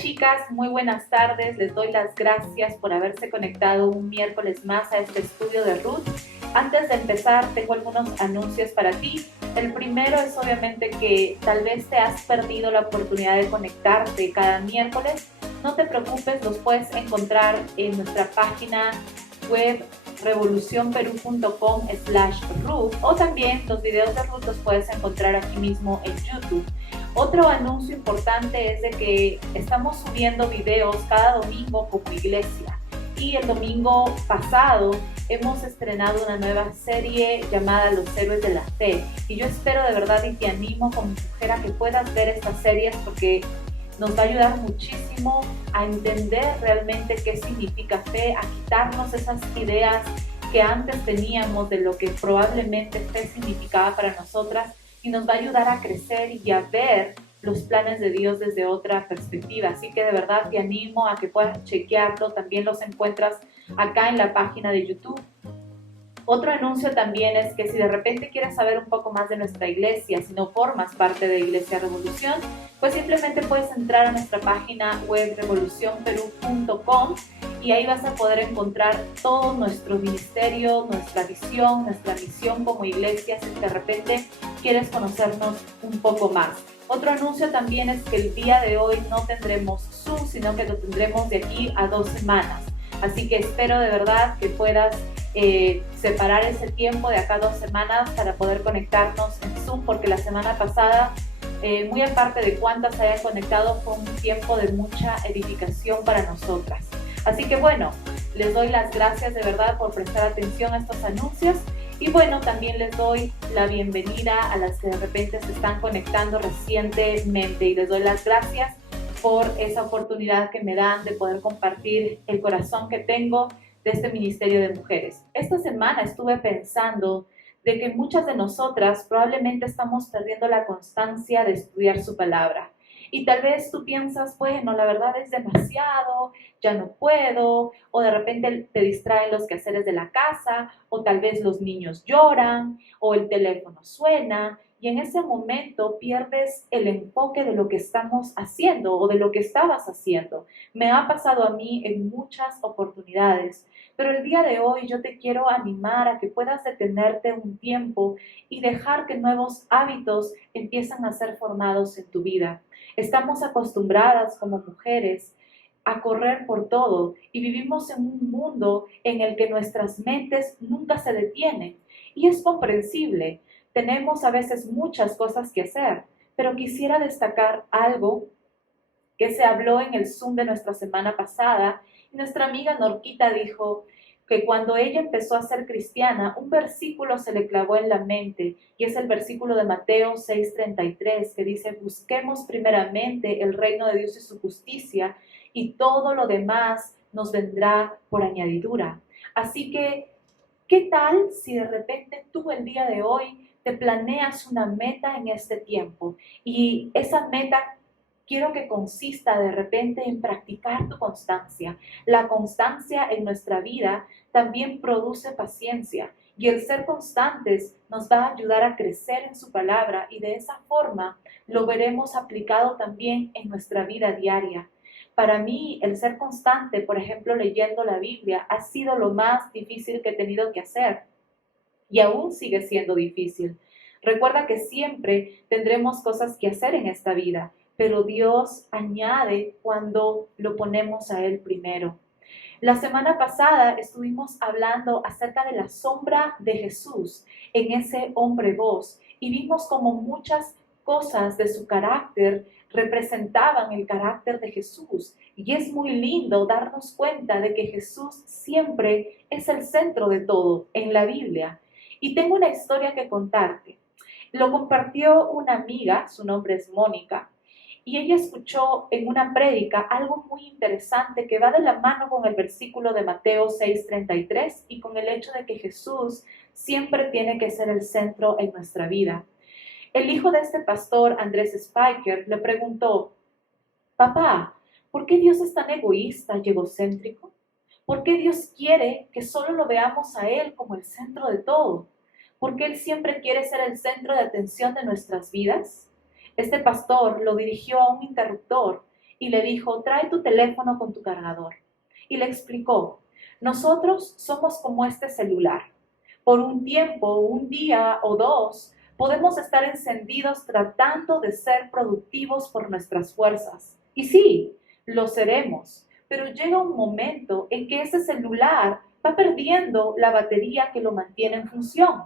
chicas, muy buenas tardes. Les doy las gracias por haberse conectado un miércoles más a este estudio de Ruth. Antes de empezar, tengo algunos anuncios para ti. El primero es obviamente que tal vez te has perdido la oportunidad de conectarte cada miércoles. No te preocupes, los puedes encontrar en nuestra página web revolucionperú.com/Ruth, o también los videos de Ruth los puedes encontrar aquí mismo en YouTube. Otro anuncio importante es de que estamos subiendo videos cada domingo como iglesia, y el domingo pasado hemos estrenado una nueva serie llamada Los Héroes de la Fe, y yo espero de verdad y te animo como mujer a que puedas ver estas series porque nos va a ayudar muchísimo a entender realmente qué significa fe, a quitarnos esas ideas que antes teníamos de lo que probablemente fe significaba para nosotras, y nos va a ayudar a crecer y a ver los planes de Dios desde otra perspectiva. Así que de verdad te animo a que puedas chequearlo. También los encuentras acá en la página de YouTube. Otro anuncio también es que si de repente quieres saber un poco más de nuestra iglesia, si no formas parte de Iglesia Revolución, pues simplemente puedes entrar a nuestra página web revolucionperú.com, y ahí vas a poder encontrar todo nuestro ministerio, nuestra visión, nuestra misión como iglesia, si de repente quieres conocernos un poco más. Otro anuncio también es que el día de hoy no tendremos Zoom, sino que lo tendremos de aquí a 2 semanas. Así que espero de verdad que puedas separar ese tiempo de acá a 2 semanas para poder conectarnos en Zoom, porque la semana pasada, muy aparte de cuántas hayan conectado, fue un tiempo de mucha edificación para nosotras. Así que bueno, les doy las gracias de verdad por prestar atención a estos anuncios, y bueno, también les doy la bienvenida a las que de repente se están conectando recientemente, y les doy las gracias por esa oportunidad que me dan de poder compartir el corazón que tengo de este ministerio de mujeres. Esta semana estuve pensando de que muchas de nosotras probablemente estamos perdiendo la constancia de estudiar su palabra. Y tal vez tú piensas, bueno, la verdad es demasiado, ya no puedo, o de repente te distraen los quehaceres de la casa, o tal vez los niños lloran, o el teléfono suena, y en ese momento pierdes el enfoque de lo que estamos haciendo o de lo que estabas haciendo. Me ha pasado a mí en muchas oportunidades, pero el día de hoy yo te quiero animar a que puedas detenerte un tiempo y dejar que nuevos hábitos empiezan a ser formados en tu vida. Estamos acostumbradas como mujeres a correr por todo, y vivimos en un mundo en el que nuestras mentes nunca se detienen, y es comprensible. Tenemos a veces muchas cosas que hacer, pero quisiera destacar algo que se habló en el Zoom de nuestra semana pasada. Nuestra amiga Norquita dijo que cuando ella empezó a ser cristiana, un versículo se le clavó en la mente, y es el versículo de Mateo 6:33, que dice: busquemos primeramente el reino de Dios y su justicia, y todo lo demás nos vendrá por añadidura. Así que, ¿qué tal si de repente tú el día de hoy te planeas una meta en este tiempo, y esa meta quiero que consista de repente en practicar tu constancia? La constancia en nuestra vida también produce paciencia, y el ser constantes nos va a ayudar a crecer en su palabra, y de esa forma lo veremos aplicado también en nuestra vida diaria. Para mí, el ser constante, por ejemplo, leyendo la Biblia, ha sido lo más difícil que he tenido que hacer, y aún sigue siendo difícil. Recuerda que siempre tendremos cosas que hacer en esta vida, pero Dios añade cuando lo ponemos a Él primero. La semana pasada estuvimos hablando acerca de la sombra de Jesús en ese hombre voz, y vimos como muchas cosas de su carácter representaban el carácter de Jesús. Y es muy lindo darnos cuenta de que Jesús siempre es el centro de todo en la Biblia. Y tengo una historia que contarte. Lo compartió una amiga, su nombre es Mónica, y ella escuchó en una prédica algo muy interesante que va de la mano con el versículo de Mateo 6:33 y con el hecho de que Jesús siempre tiene que ser el centro en nuestra vida. El hijo de este pastor, Andrés Spiker, le preguntó: papá, ¿por qué Dios es tan egoísta y egocéntrico? ¿Por qué Dios quiere que solo lo veamos a Él como el centro de todo? ¿Por qué Él siempre quiere ser el centro de atención de nuestras vidas? Este pastor lo dirigió a un interruptor, y le dijo, trae tu teléfono con tu cargador. Y le explicó, nosotros somos como este celular. Por un tiempo, un día o dos, podemos estar encendidos tratando de ser productivos por nuestras fuerzas. Y sí, lo seremos, pero llega un momento en que ese celular va perdiendo la batería que lo mantiene en función.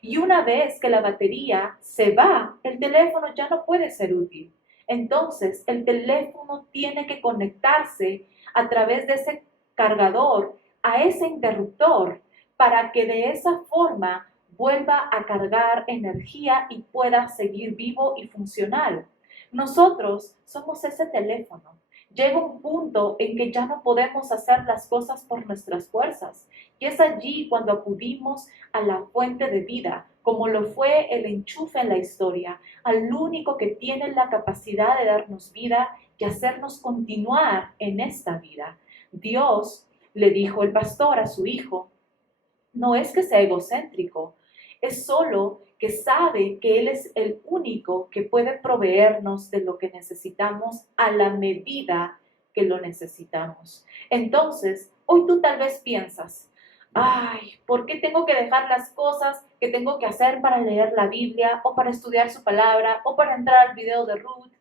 Y una vez que la batería se va, el teléfono ya no puede ser útil. Entonces, el teléfono tiene que conectarse a través de ese cargador a ese interruptor para que de esa forma vuelva a cargar energía y pueda seguir vivo y funcional. Nosotros somos ese teléfono. Llega un punto en que ya no podemos hacer las cosas por nuestras fuerzas. Y es allí cuando acudimos a la fuente de vida, como lo fue el enchufe en la historia, al único que tiene la capacidad de darnos vida y hacernos continuar en esta vida. Dios, le dijo el pastor a su hijo, no es que sea egocéntrico, es solo que sabe que Él es el único que puede proveernos de lo que necesitamos a la medida que lo necesitamos. Entonces, hoy tú tal vez piensas, ay, ¿por qué tengo que dejar las cosas que tengo que hacer para leer la Biblia o para estudiar su palabra o para entrar al video de Ruth?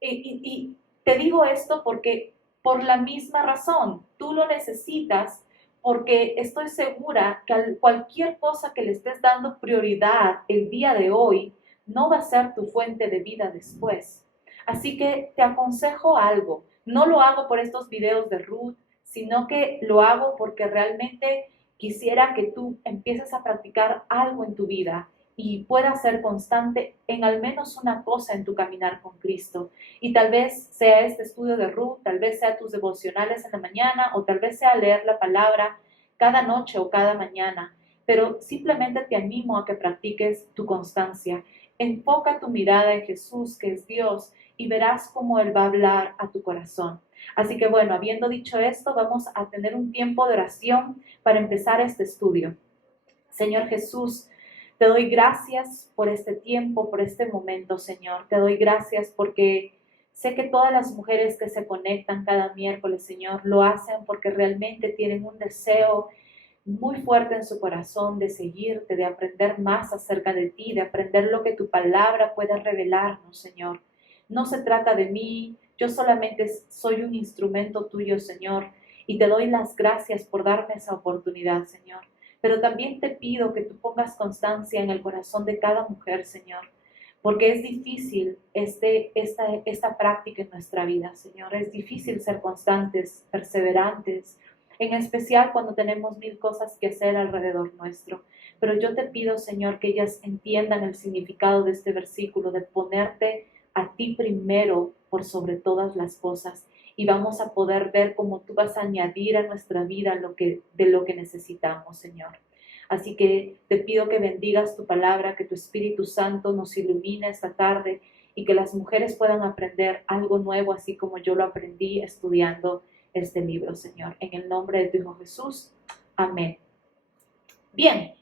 Y te digo esto porque por la misma razón, tú lo necesitas porque estoy segura que cualquier cosa que le estés dando prioridad el día de hoy no va a ser tu fuente de vida después. Así que te aconsejo algo. No lo hago por estos videos de Ruth, sino que lo hago porque realmente quisiera que tú empieces a practicar algo en tu vida y puedas ser constante en al menos una cosa en tu caminar con Cristo. Y tal vez sea este estudio de Ruth, tal vez sea tus devocionales en la mañana o tal vez sea leer la palabra cada noche o cada mañana. Pero simplemente te animo a que practiques tu constancia. Enfoca tu mirada en Jesús, que es Dios, y verás cómo Él va a hablar a tu corazón. Así que bueno, habiendo dicho esto, vamos a tener un tiempo de oración para empezar este estudio. Señor Jesús, te doy gracias por este tiempo, por este momento, Señor. Te doy gracias porque sé que todas las mujeres que se conectan cada miércoles, Señor, lo hacen porque realmente tienen un deseo muy fuerte en su corazón de seguirte, de aprender más acerca de ti, de aprender lo que tu palabra puede revelarnos, Señor. No se trata de mí, yo solamente soy un instrumento tuyo, Señor, y te doy las gracias por darme esa oportunidad, Señor. Pero también te pido que tú pongas constancia en el corazón de cada mujer, Señor, porque es difícil esta práctica en nuestra vida, Señor. Es difícil ser constantes, perseverantes, en especial cuando tenemos mil cosas que hacer alrededor nuestro. Pero yo te pido, Señor, que ellas entiendan el significado de este versículo, de ponerte a ti primero por sobre todas las cosas. Y vamos a poder ver cómo tú vas a añadir a nuestra vida de lo que necesitamos, Señor. Así que te pido que bendigas tu palabra, que tu Espíritu Santo nos ilumine esta tarde y que las mujeres puedan aprender algo nuevo, así como yo lo aprendí estudiando este libro, Señor. En el nombre de tu Hijo Jesús. Amén. Bien,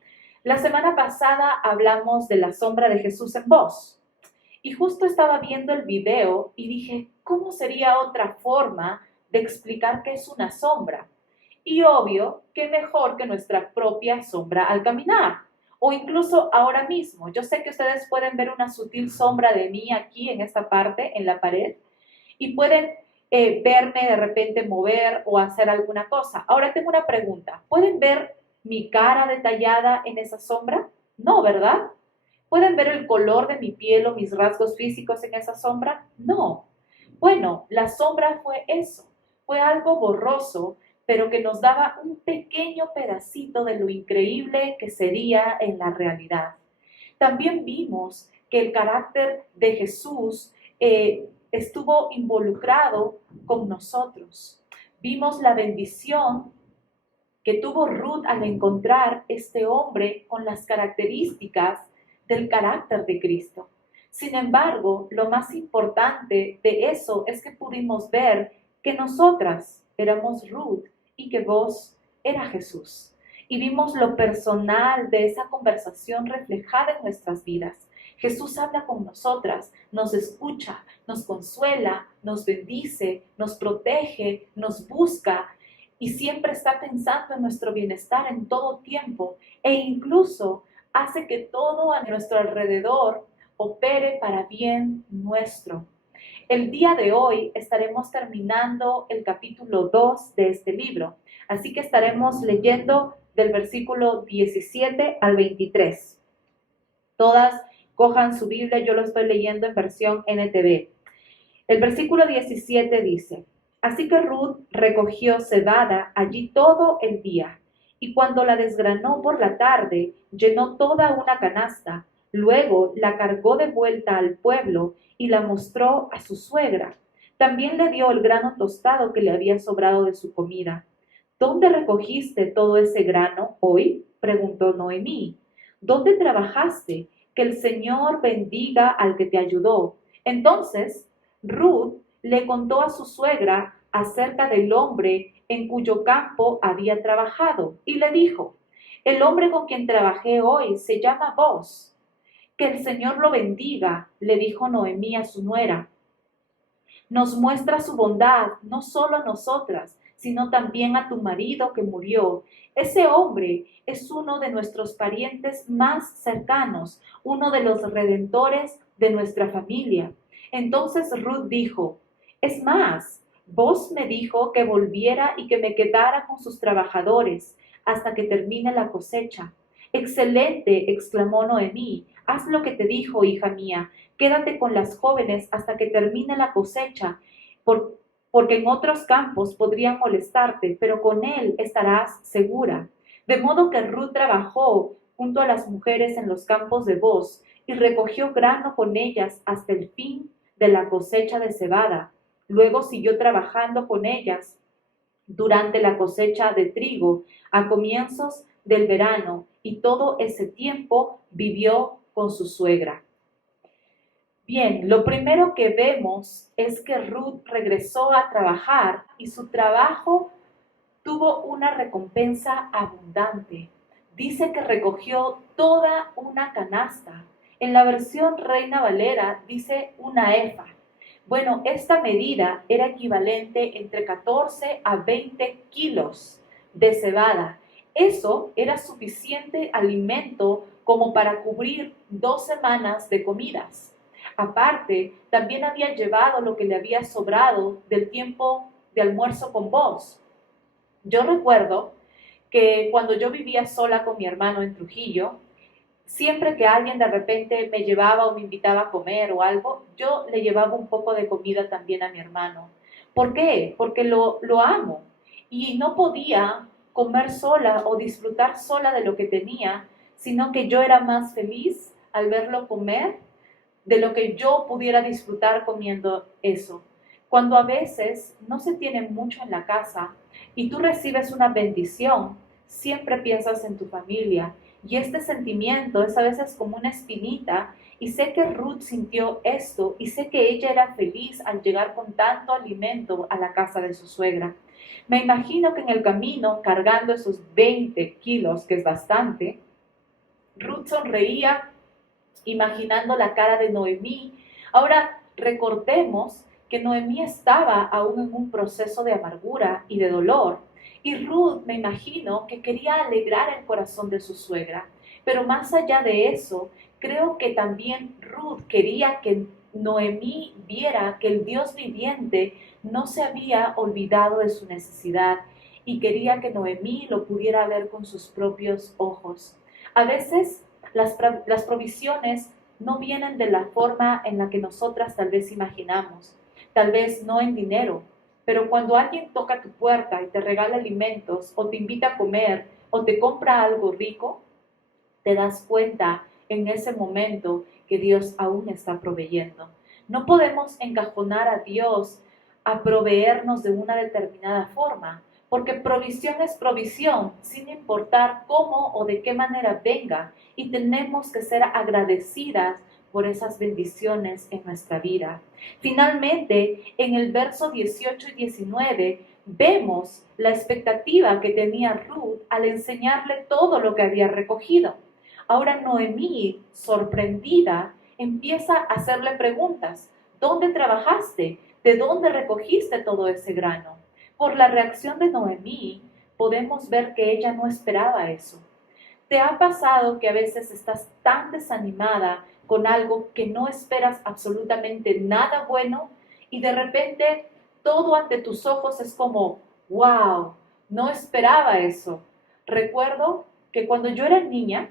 la semana pasada hablamos de la sombra de Jesús en vos. Y justo estaba viendo el video y dije, ¿cómo sería otra forma de explicar qué es una sombra? Y obvio, qué mejor que nuestra propia sombra al caminar. O incluso ahora mismo. Yo sé que ustedes pueden ver una sutil sombra de mí aquí en esta parte, en la pared, y pueden verme de repente mover o hacer alguna cosa. Ahora tengo una pregunta. ¿Pueden ver mi cara detallada en esa sombra? No, ¿verdad? ¿Pueden ver el color de mi piel o mis rasgos físicos en esa sombra? No. Bueno, la sombra fue eso. Fue algo borroso, pero que nos daba un pequeño pedacito de lo increíble que sería en la realidad. También vimos que el carácter de Jesús estuvo involucrado con nosotros. Vimos la bendición que tuvo Ruth al encontrar este hombre con las características del carácter de Cristo. Sin embargo, lo más importante de eso es que pudimos ver que nosotras éramos Ruth y que vos era Jesús. Y vimos lo personal de esa conversación reflejada en nuestras vidas. Jesús habla con nosotras, nos escucha, nos consuela, nos bendice, nos protege, nos busca y siempre está pensando en nuestro bienestar en todo tiempo e incluso hace que todo a nuestro alrededor opere para bien nuestro. El día de hoy estaremos terminando el capítulo 2 de este libro, así que estaremos leyendo del versículo 17 al 23. Todas cojan su Biblia, yo lo estoy leyendo en versión NTV. El versículo 17 dice: Así que Ruth recogió cebada allí todo el día, y cuando la desgranó por la tarde, llenó toda una canasta. Luego la cargó de vuelta al pueblo y la mostró a su suegra. También le dio el grano tostado que le había sobrado de su comida. ¿Dónde recogiste todo ese grano hoy?, preguntó Noemí. ¿Dónde trabajaste? Que el Señor bendiga al que te ayudó. Entonces Ruth le contó a su suegra acerca del hombre en cuyo campo había trabajado y le dijo: el hombre con quien trabajé hoy se llama Boz. Que el Señor lo bendiga, le dijo Noemí a su nuera. Nos muestra su bondad, no solo a nosotras, sino también a tu marido que murió. Ese hombre es uno de nuestros parientes más cercanos, uno de los redentores de nuestra familia. Entonces Ruth dijo: es más, vos me dijo que volviera y que me quedara con sus trabajadores hasta que termine la cosecha. Excelente, exclamó Noemí, haz lo que te dijo, hija mía. Quédate con las jóvenes hasta que termine la cosecha, porque en otros campos podrían molestarte, pero con él estarás segura. De modo que Ruth trabajó junto a las mujeres en los campos de Boz y recogió grano con ellas hasta el fin de la cosecha de cebada. Luego siguió trabajando con ellas durante la cosecha de trigo a comienzos del verano, y todo ese tiempo vivió con su suegra. Bien, lo primero que vemos es que Ruth regresó a trabajar y su trabajo tuvo una recompensa abundante. Dice que recogió toda una canasta. En la versión Reina Valera dice una efa. Bueno, esta medida era equivalente entre 14 a 20 kilos de cebada. Eso era suficiente alimento como para cubrir 2 semanas de comidas. Aparte, también había llevado lo que le había sobrado del tiempo de almuerzo con Boz. Yo recuerdo que cuando yo vivía sola con mi hermano en Trujillo, siempre que alguien de repente me llevaba o me invitaba a comer o algo, yo le llevaba un poco de comida también a mi hermano. ¿Por qué? Porque lo amo y no podía comer sola o disfrutar sola de lo que tenía, sino que yo era más feliz al verlo comer de lo que yo pudiera disfrutar comiendo eso. Cuando a veces no se tiene mucho en la casa y tú recibes una bendición, siempre piensas en tu familia. Y este sentimiento es a veces como una espinita, y sé que Ruth sintió esto y sé que ella era feliz al llegar con tanto alimento a la casa de su suegra. Me imagino que en el camino, cargando esos 20 kilos, que es bastante, Ruth sonreía imaginando la cara de Noemí. Ahora recordemos que Noemí estaba aún en un proceso de amargura y de dolor. Y Ruth, me imagino, que quería alegrar el corazón de su suegra. Pero más allá de eso, creo que también Ruth quería que Noemí viera que el Dios viviente no se había olvidado de su necesidad y quería que Noemí lo pudiera ver con sus propios ojos. A veces las provisiones no vienen de la forma en la que nosotras tal vez imaginamos, tal vez no en dinero, pero cuando alguien toca tu puerta y te regala alimentos o te invita a comer o te compra algo rico, te das cuenta en ese momento que Dios aún está proveyendo. No podemos encajonar a Dios a proveernos de una determinada forma, porque provisión es provisión, sin importar cómo o de qué manera venga, y tenemos que ser agradecidas por esas bendiciones en nuestra vida. Finalmente, en el verso 18 y 19, vemos la expectativa que tenía Ruth al enseñarle todo lo que había recogido. Ahora Noemí, sorprendida, empieza a hacerle preguntas. ¿Dónde trabajaste? ¿De dónde recogiste todo ese grano? Por la reacción de Noemí, podemos ver que ella no esperaba eso. ¿Te ha pasado que a veces estás tan desanimada con algo que no esperas absolutamente nada bueno y de repente todo ante tus ojos es como, wow, no esperaba eso? Recuerdo que cuando yo era niña,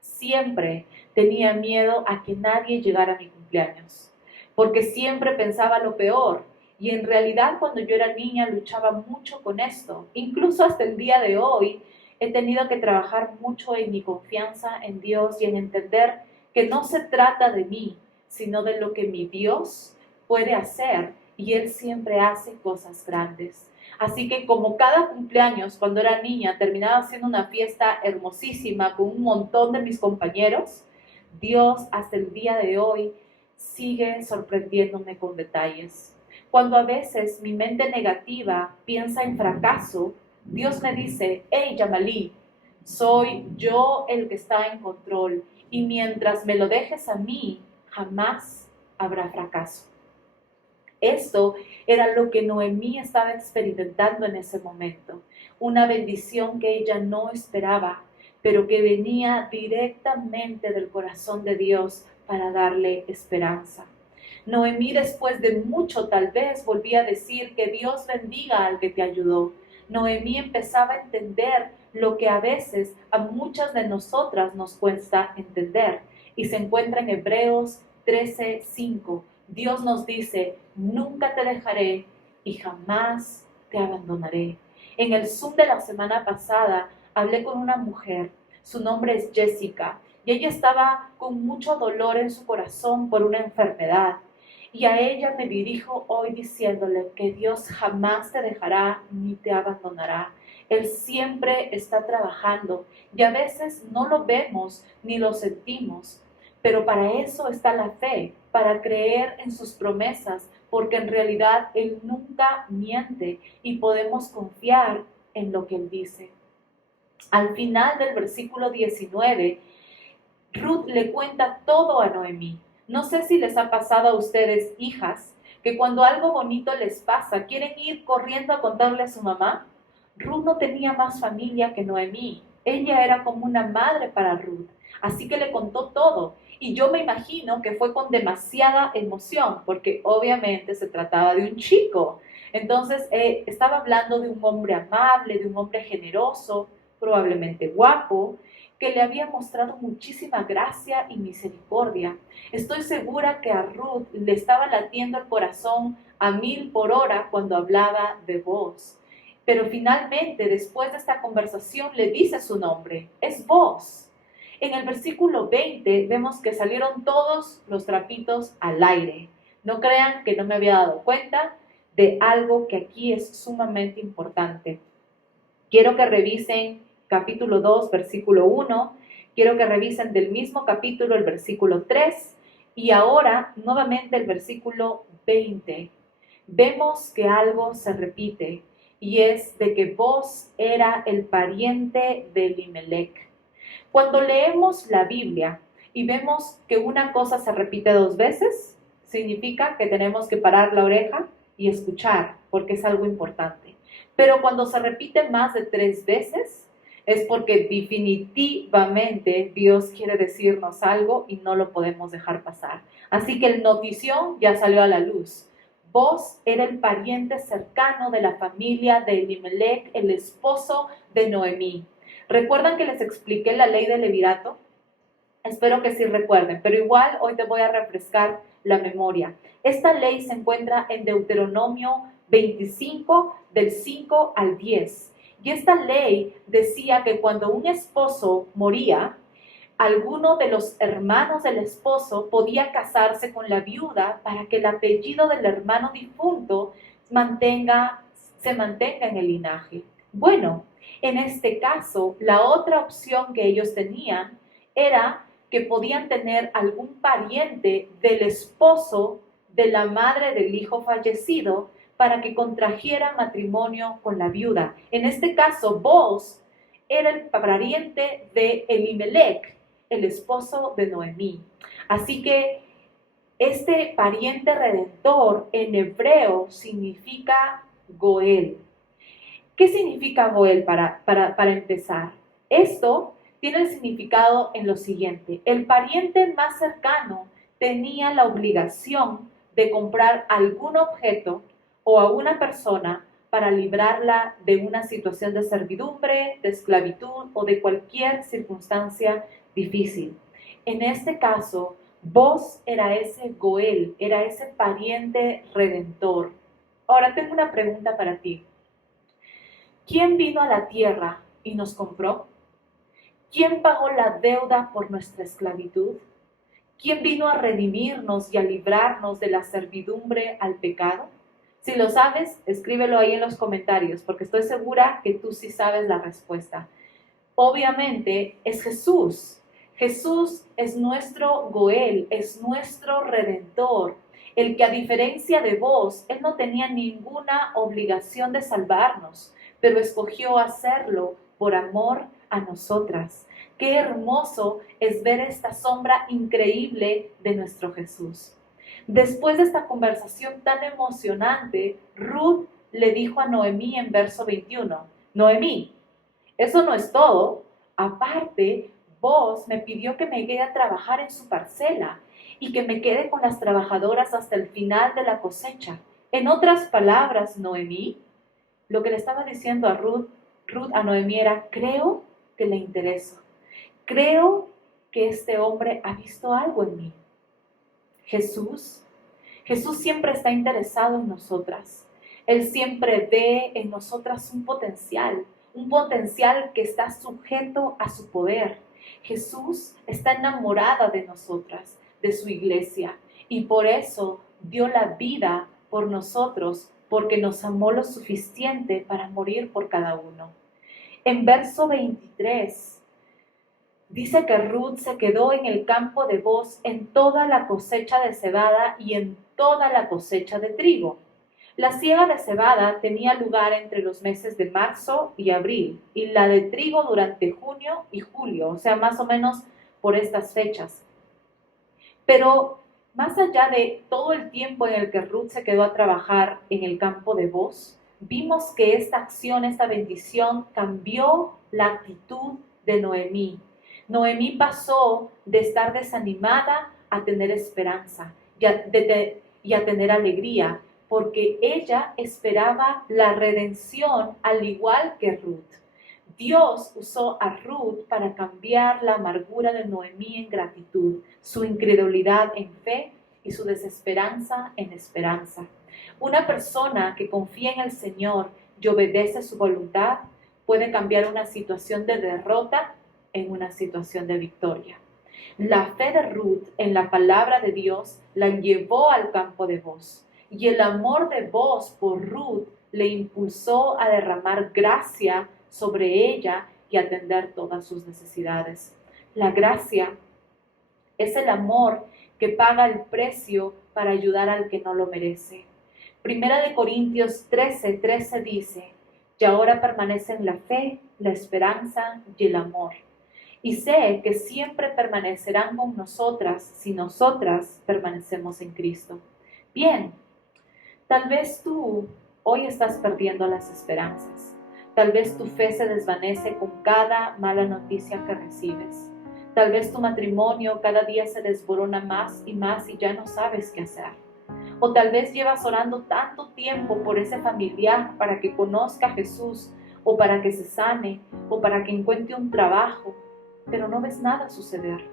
siempre tenía miedo a que nadie llegara a mi cumpleaños, porque siempre pensaba lo peor. Y en realidad cuando yo era niña luchaba mucho con esto. Incluso hasta el día de hoy he tenido que trabajar mucho en mi confianza en Dios y en entender que no se trata de mí, sino de lo que mi Dios puede hacer. Y Él siempre hace cosas grandes. Así que como cada cumpleaños cuando era niña terminaba siendo una fiesta hermosísima con un montón de mis compañeros, Dios hasta el día de hoy sigue sorprendiéndome con detalles. Cuando a veces mi mente negativa piensa en fracaso, Dios me dice, hey Yamalí, soy yo el que está en control y mientras me lo dejes a mí, jamás habrá fracaso. Esto era lo que Noemí estaba experimentando en ese momento, una bendición que ella no esperaba, pero que venía directamente del corazón de Dios para darle esperanza. Noemí, después de mucho tal vez, volvía a decir que Dios bendiga al que te ayudó. Noemí empezaba a entender lo que a veces a muchas de nosotras nos cuesta entender y se encuentra en Hebreos 13:5. Dios nos dice, nunca te dejaré y jamás te abandonaré. En el Zoom de la semana pasada hablé con una mujer, su nombre es Jessica, y ella estaba con mucho dolor en su corazón por una enfermedad. Y a ella me dirijo hoy diciéndole que Dios jamás te dejará ni te abandonará. Él siempre está trabajando y a veces no lo vemos ni lo sentimos, pero para eso está la fe, para creer en sus promesas, porque en realidad Él nunca miente y podemos confiar en lo que Él dice. Al final del versículo 19, Ruth le cuenta todo a Noemí. No sé si les ha pasado a ustedes, hijas, que cuando algo bonito les pasa, quieren ir corriendo a contarle a su mamá. Ruth no tenía más familia que Noemí. Ella era como una madre para Ruth, así que le contó todo. Y yo me imagino que fue con demasiada emoción, porque obviamente se trataba de un chico. Entonces, estaba hablando de un hombre amable, de un hombre generoso, probablemente guapo, que le había mostrado muchísima gracia y misericordia. Estoy segura que a Ruth le estaba latiendo el corazón a 1000 por hora cuando hablaba de Boaz. Pero finalmente, después de esta conversación, le dice su nombre, es Boaz. En el versículo 20 vemos que salieron todos los trapitos al aire. No crean que no me había dado cuenta de algo que aquí es sumamente importante. Quiero que revisen capítulo 2, versículo 1. Quiero que revisen del mismo capítulo el versículo 3 y ahora nuevamente el versículo 20. Vemos que algo se repite y es de que Boaz era el pariente de Elimelech. Cuando leemos la Biblia y vemos que una cosa se repite 2 veces, significa que tenemos que parar la oreja y escuchar, porque es algo importante. Pero cuando se repite más de 3 veces, es porque definitivamente Dios quiere decirnos algo y no lo podemos dejar pasar. Así que el notición ya salió a la luz. Boaz era el pariente cercano de la familia de Elimelech, el esposo de Noemí. ¿Recuerdan que les expliqué la ley del levirato? Espero que sí recuerden, pero igual hoy te voy a refrescar la memoria. Esta ley se encuentra en Deuteronomio 25, del 5 al 10. Y esta ley decía que cuando un esposo moría, alguno de los hermanos del esposo podía casarse con la viuda para que el apellido del hermano difunto se mantenga en el linaje. Bueno, en este caso, la otra opción que ellos tenían era que podían tener algún pariente del esposo de la madre del hijo fallecido para que contrajera matrimonio con la viuda. En este caso, Boaz era el pariente de Elimelech el esposo de Noemí. Así que este pariente redentor en hebreo significa Goel. ¿Qué significa Goel para empezar? Esto tiene el significado en lo siguiente. El pariente más cercano tenía la obligación de comprar algún objeto o a una persona para librarla de una situación de servidumbre, de esclavitud o de cualquier circunstancia difícil. En este caso, vos era ese Goel, era ese pariente redentor. Ahora tengo una pregunta para ti. ¿Quién vino a la tierra y nos compró? ¿Quién pagó la deuda por nuestra esclavitud? ¿Quién vino a redimirnos y a librarnos de la servidumbre al pecado? Si lo sabes, escríbelo ahí en los comentarios, porque estoy segura que tú sí sabes la respuesta. Obviamente es Jesús. Jesús es nuestro Goel, es nuestro Redentor, el que a diferencia de vos, Él no tenía ninguna obligación de salvarnos, pero escogió hacerlo por amor a nosotras. Qué hermoso es ver esta sombra increíble de nuestro Jesús. Después de esta conversación tan emocionante, Ruth le dijo a Noemí en verso 21, Noemí, eso no es todo. Aparte, vos me pidió que me quede a trabajar en su parcela y que me quede con las trabajadoras hasta el final de la cosecha. En otras palabras, Noemí, lo que le estaba diciendo a Ruth a Noemí era, creo que le intereso. Creo que este hombre ha visto algo en mí. Jesús siempre está interesado en nosotras. Él siempre ve en nosotras un potencial que está sujeto a su poder. Jesús está enamorada de nosotras, de su iglesia, y por eso dio la vida por nosotros, porque nos amó lo suficiente para morir por cada uno. En verso 23, dice que Ruth se quedó en el campo de Booz en toda la cosecha de cebada y en toda la cosecha de trigo. La siega de cebada tenía lugar entre los meses de marzo y abril, y la de trigo durante junio y julio, o sea, más o menos por estas fechas. Pero más allá de todo el tiempo en el que Ruth se quedó a trabajar en el campo de Booz, vimos que esta acción, esta bendición, cambió la actitud de Noemí. Noemí pasó de estar desanimada a tener esperanza y a tener alegría, porque ella esperaba la redención al igual que Ruth. Dios usó a Ruth para cambiar la amargura de Noemí en gratitud, su incredulidad en fe y su desesperanza en esperanza. Una persona que confía en el Señor y obedece su voluntad puede cambiar una situación de derrota en una situación de victoria. La fe de Ruth en la palabra de Dios la llevó al campo de Booz, y el amor de Booz por Ruth le impulsó a derramar gracia sobre ella y atender todas sus necesidades. La gracia es el amor que paga el precio para ayudar al que no lo merece. Primera de Corintios 13:13 dice, y ahora permanecen la fe, la esperanza y el amor. Y sé que siempre permanecerán con nosotras si nosotras permanecemos en Cristo. Bien, tal vez tú hoy estás perdiendo las esperanzas. Tal vez tu fe se desvanece con cada mala noticia que recibes. Tal vez tu matrimonio cada día se desborona más y ya no sabes qué hacer. O tal vez llevas orando tanto tiempo por ese familiar para que conozca a Jesús, o para que se sane, o para que encuentre un trabajo, pero no ves nada suceder.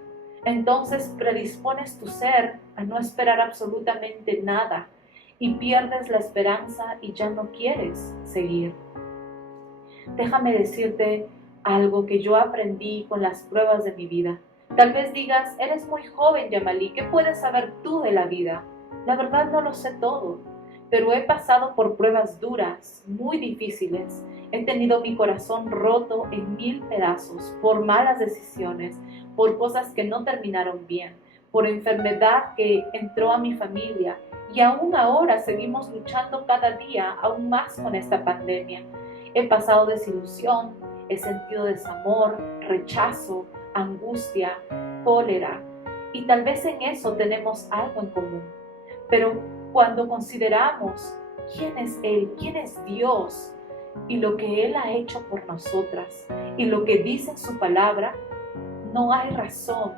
Entonces predispones tu ser a no esperar absolutamente nada y pierdes la esperanza y ya no quieres seguir. Déjame decirte algo que yo aprendí con las pruebas de mi vida. Tal vez digas, eres muy joven, Yamalí, ¿qué puedes saber tú de la vida? La verdad no lo sé todo, pero he pasado por pruebas duras, muy difíciles. He tenido mi corazón roto en 1000 pedazos por malas decisiones, por cosas que no terminaron bien, por enfermedad que entró a mi familia, y aún ahora seguimos luchando cada día aún más con esta pandemia. He pasado desilusión, he sentido desamor, rechazo, angustia, cólera, y tal vez en eso tenemos algo en común. Pero cuando consideramos quién es Él, quién es Dios, y lo que Él ha hecho por nosotras, y lo que dice en su palabra, no hay razón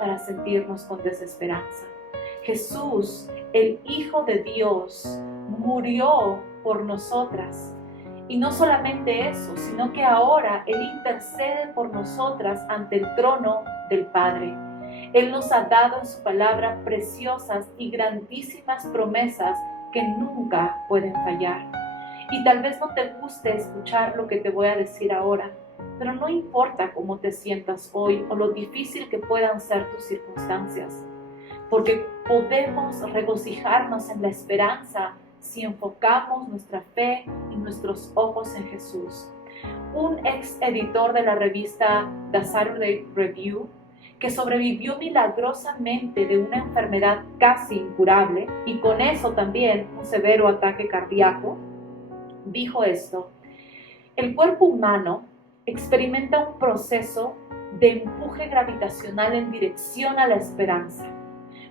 para sentirnos con desesperanza. Jesús, el Hijo de Dios, murió por nosotras. Y no solamente eso, sino que ahora Él intercede por nosotras ante el trono del Padre. Él nos ha dado en su palabra preciosas y grandísimas promesas que nunca pueden fallar. Y tal vez no te guste escuchar lo que te voy a decir ahora, pero no importa cómo te sientas hoy o lo difícil que puedan ser tus circunstancias, porque podemos regocijarnos en la esperanza si enfocamos nuestra fe y nuestros ojos en Jesús. Un ex editor de la revista The Saturday Review, que sobrevivió milagrosamente de una enfermedad casi incurable y con eso también un severo ataque cardíaco, dijo esto: el cuerpo humano experimenta un proceso de empuje gravitacional en dirección a la esperanza.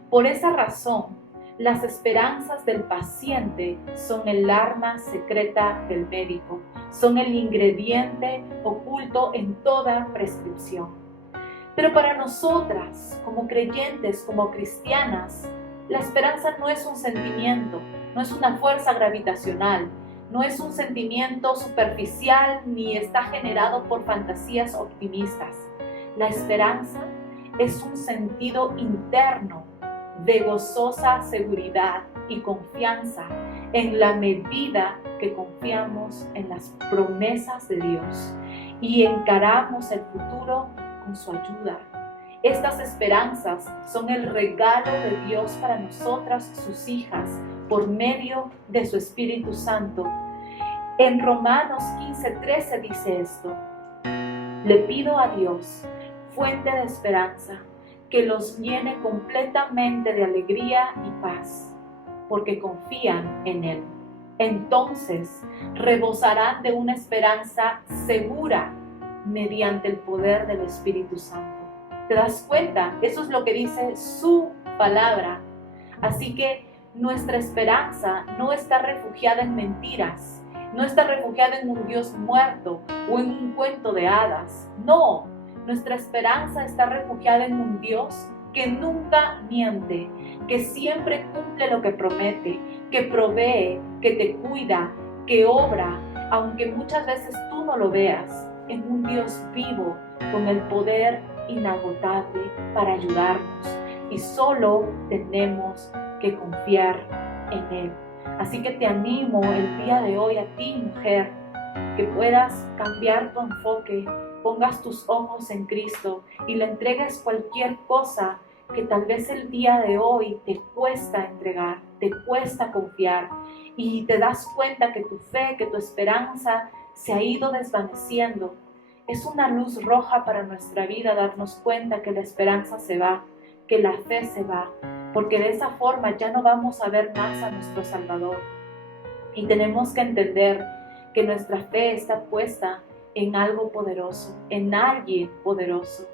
Por esa razón, las esperanzas del paciente son el arma secreta del médico, son el ingrediente oculto en toda prescripción. Pero para nosotras, como creyentes, como cristianas, la esperanza no es un sentimiento, no es una fuerza gravitacional, no es un sentimiento superficial ni está generado por fantasías optimistas. La esperanza es un sentido interno de gozosa seguridad y confianza en la medida que confiamos en las promesas de Dios y encaramos el futuro con su ayuda. Estas esperanzas son el regalo de Dios para nosotras, sus hijas, por medio de su Espíritu Santo. En Romanos 15:13 dice esto: le pido a Dios, fuente de esperanza, que los llene completamente de alegría y paz, porque confían en Él. Entonces rebosarán de una esperanza segura mediante el poder del Espíritu Santo. ¿Te das cuenta? Eso es lo que dice su palabra. Así que nuestra esperanza no está refugiada en mentiras, no está refugiada en un Dios muerto o en un cuento de hadas. No, nuestra esperanza está refugiada en un Dios que nunca miente, que siempre cumple lo que promete, que provee, que te cuida, que obra, aunque muchas veces tú no lo veas, en un Dios vivo con el poder inagotable para ayudarnos. Y solo tenemos que confiar en Él. Así que te animo el día de hoy a ti, mujer, que puedas cambiar tu enfoque, pongas tus ojos en Cristo y le entregues cualquier cosa que tal vez el día de hoy te cuesta entregar, te cuesta confiar y te das cuenta que tu fe, que tu esperanza se ha ido desvaneciendo. Es una luz roja para nuestra vida darnos cuenta que la esperanza se va, que la fe se va, porque de esa forma ya no vamos a ver más a nuestro Salvador. Y tenemos que entender que nuestra fe está puesta en algo poderoso, en alguien poderoso,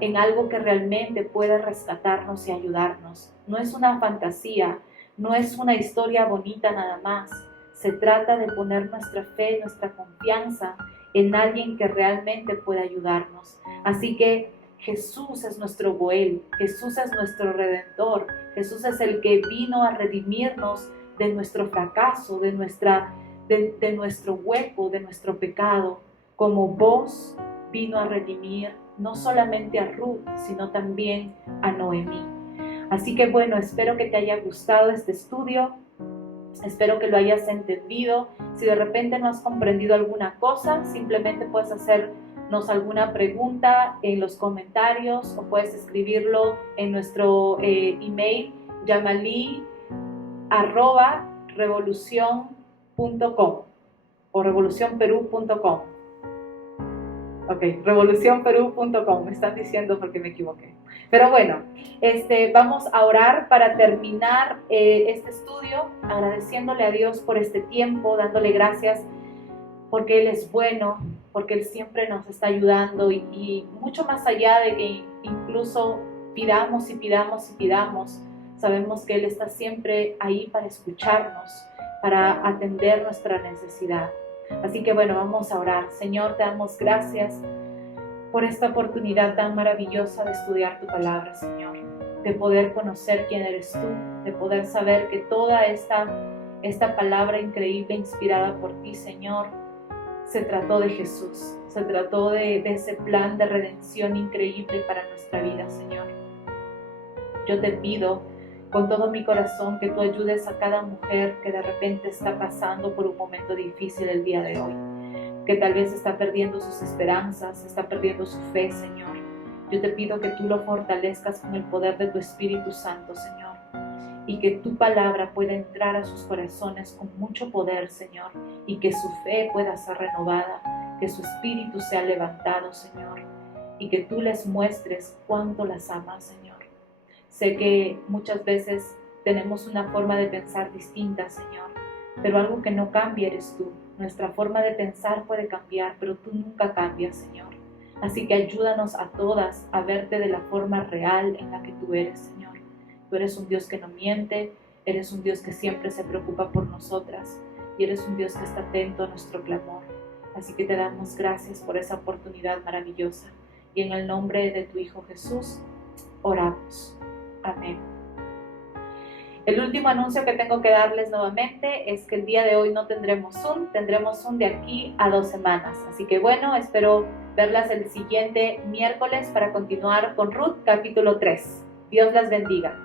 en algo que realmente puede rescatarnos y ayudarnos. No es una fantasía, no es una historia bonita nada más. Se trata de poner nuestra fe, nuestra confianza en alguien que realmente puede ayudarnos. Así que Jesús es nuestro Goel, Jesús es nuestro Redentor, Jesús es el que vino a redimirnos de nuestro fracaso, de nuestro hueco, de nuestro pecado, como Boaz vino a redimir no solamente a Ruth, sino también a Noemí. Así que bueno, espero que te haya gustado este estudio, espero que lo hayas entendido. Si de repente no has comprendido alguna cosa, simplemente puedes hacernos alguna pregunta en los comentarios o puedes escribirlo en nuestro email yamali@revolucion.com o revolucionperú.com. Ok, revolucionperú.com, me están diciendo porque me equivoqué. Pero bueno, vamos a orar para terminar este estudio, agradeciéndole a Dios por este tiempo, dándole gracias porque Él es bueno, porque Él siempre nos está ayudando y mucho más allá de que incluso pidamos y pidamos y pidamos, sabemos que Él está siempre ahí para escucharnos, para atender nuestra necesidad. Así que bueno, vamos a orar. Señor, te damos gracias por esta oportunidad tan maravillosa de estudiar tu palabra, Señor, de poder conocer quién eres tú, de poder saber que toda esta palabra increíble, inspirada por ti, Señor, se trató de Jesús, se trató de ese plan de redención increíble para nuestra vida, Señor. Yo te pido con todo mi corazón que tú ayudes a cada mujer que de repente está pasando por un momento difícil el día de hoy, que tal vez está perdiendo sus esperanzas, está perdiendo su fe, Señor. Yo te pido que tú lo fortalezcas con el poder de tu Espíritu Santo, Señor, y que tu palabra pueda entrar a sus corazones con mucho poder, Señor, y que su fe pueda ser renovada, que su espíritu sea levantado, Señor, y que tú les muestres cuánto las amas, Señor. Sé que muchas veces tenemos una forma de pensar distinta, Señor, pero algo que no cambia eres tú. Nuestra forma de pensar puede cambiar, pero tú nunca cambias, Señor. Así que ayúdanos a todas a verte de la forma real en la que tú eres, Señor. Tú eres un Dios que no miente, eres un Dios que siempre se preocupa por nosotras y eres un Dios que está atento a nuestro clamor. Así que te damos gracias por esa oportunidad maravillosa. Y en el nombre de tu Hijo Jesús, oramos. Amén. El último anuncio que tengo que darles nuevamente es que el día de hoy no tendremos Zoom de aquí a 2 semanas. Así que bueno, espero verlas el siguiente miércoles para continuar con Ruth capítulo 3. Dios las bendiga.